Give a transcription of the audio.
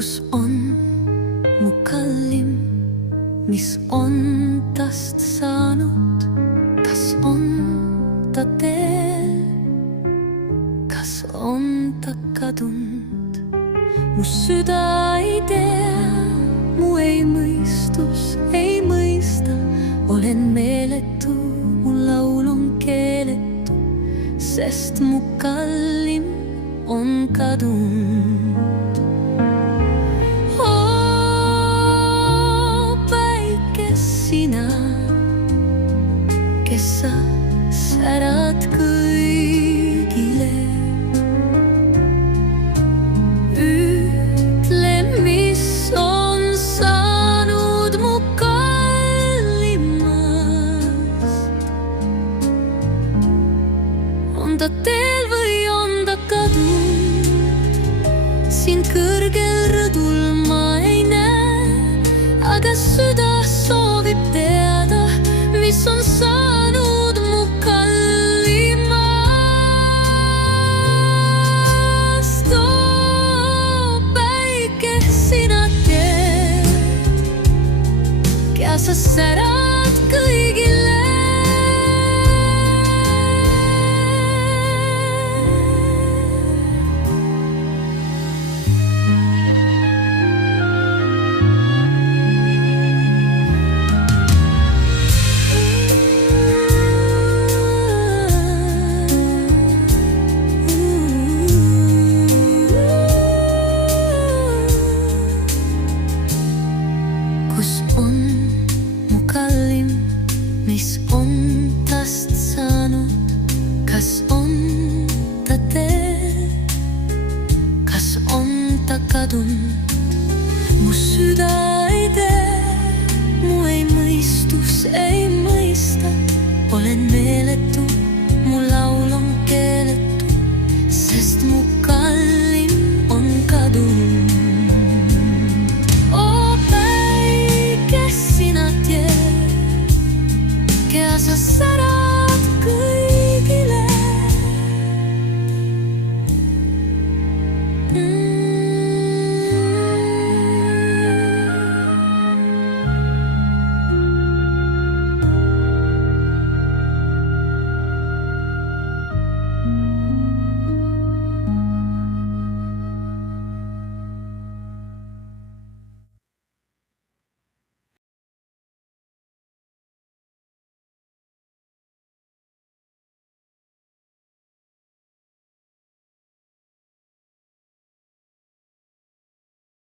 kus on mu kallim, mis on tast saanud? Kas on ta teel, kas on ta kadunud? Mu süda ei tea, mu mõistus ei mõista. Olen meeletu, mu laul on keeletu, sest mu kallim on kadunud. Oo, päike, sina, kes sa särad kõigile. Ütle, mis on saanud mu kallimast. On ta teel või on ta kadunud? Siin kõrgel rõdul ma ei näe, aga süda soovib teada, mis on saanud mu kallimast. Oo, päike, sina tead, kes sa särad kõigile. Kus on mu kallim, mis on tast saanud? Kas on ta teel, kas on ta kadunud? Mu süda ei tee, mu mõistus ei mõista. Olen meeletu,